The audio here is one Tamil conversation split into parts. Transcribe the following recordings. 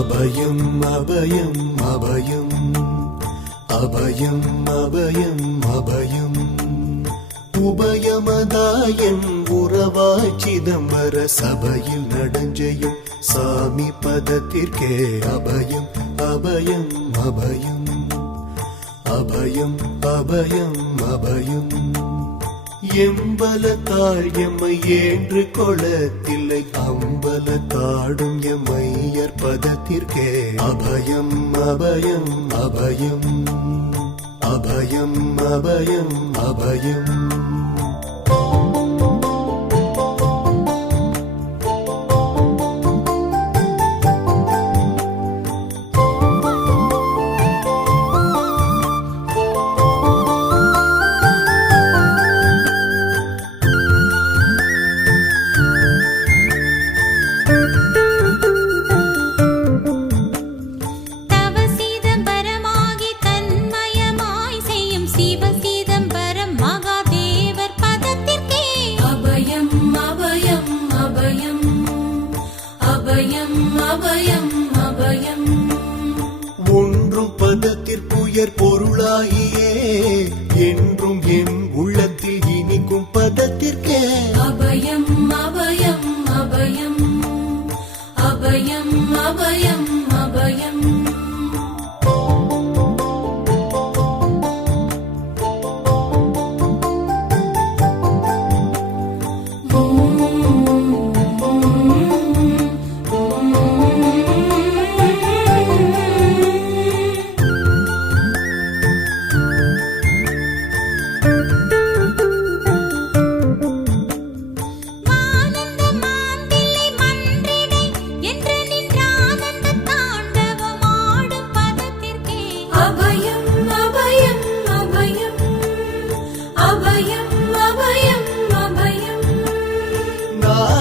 அபயம் அபயம் அபயம் அபயம் அபயம் அபயம் உபயமதாயன் உறவாய் சிதம்பர சபையில் நடஞ்செய்யும் சாமி பதத்திற்கே அபயம் அபயம் அபயம் அபயம் அபயம் அபயம் எம்பலத்தாள் எம்மை ஏன்று கொளத்தில்லை அம்பலத்தாடும் எம்மையர் பதத்திற்கே அபயம் அபயம் அபயம் அபயம் அபயம் அபயம் ஒன்றும் பதத்திற்குயர் பொருளாகியே என்றும் என் உள்ளத்தில் இனிக்கும் பதத்திற்கே அபயம் அபயம் அபயம் அபயம் அபயம் அபயம்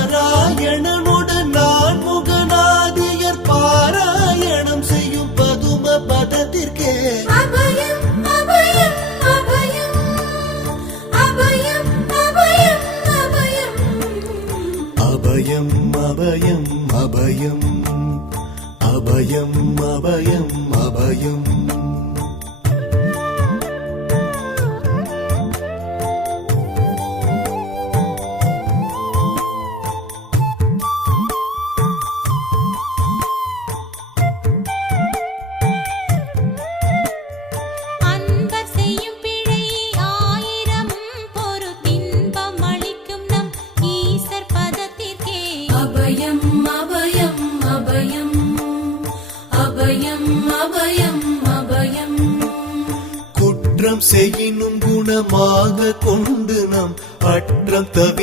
நாராயணனோடு நான் முகநாதியர் பாராயணம் செய்யும் பதும பதத்திற்கே அபயம் அபயம் அபயம் அபயம் அபயம் அபயம் அபயம் அபயம் அபயம் அபயம் அபயம் அபயம் குற்றம் செய்யினும் குணமாக கொண்டு நாம் அற்றம் தவிர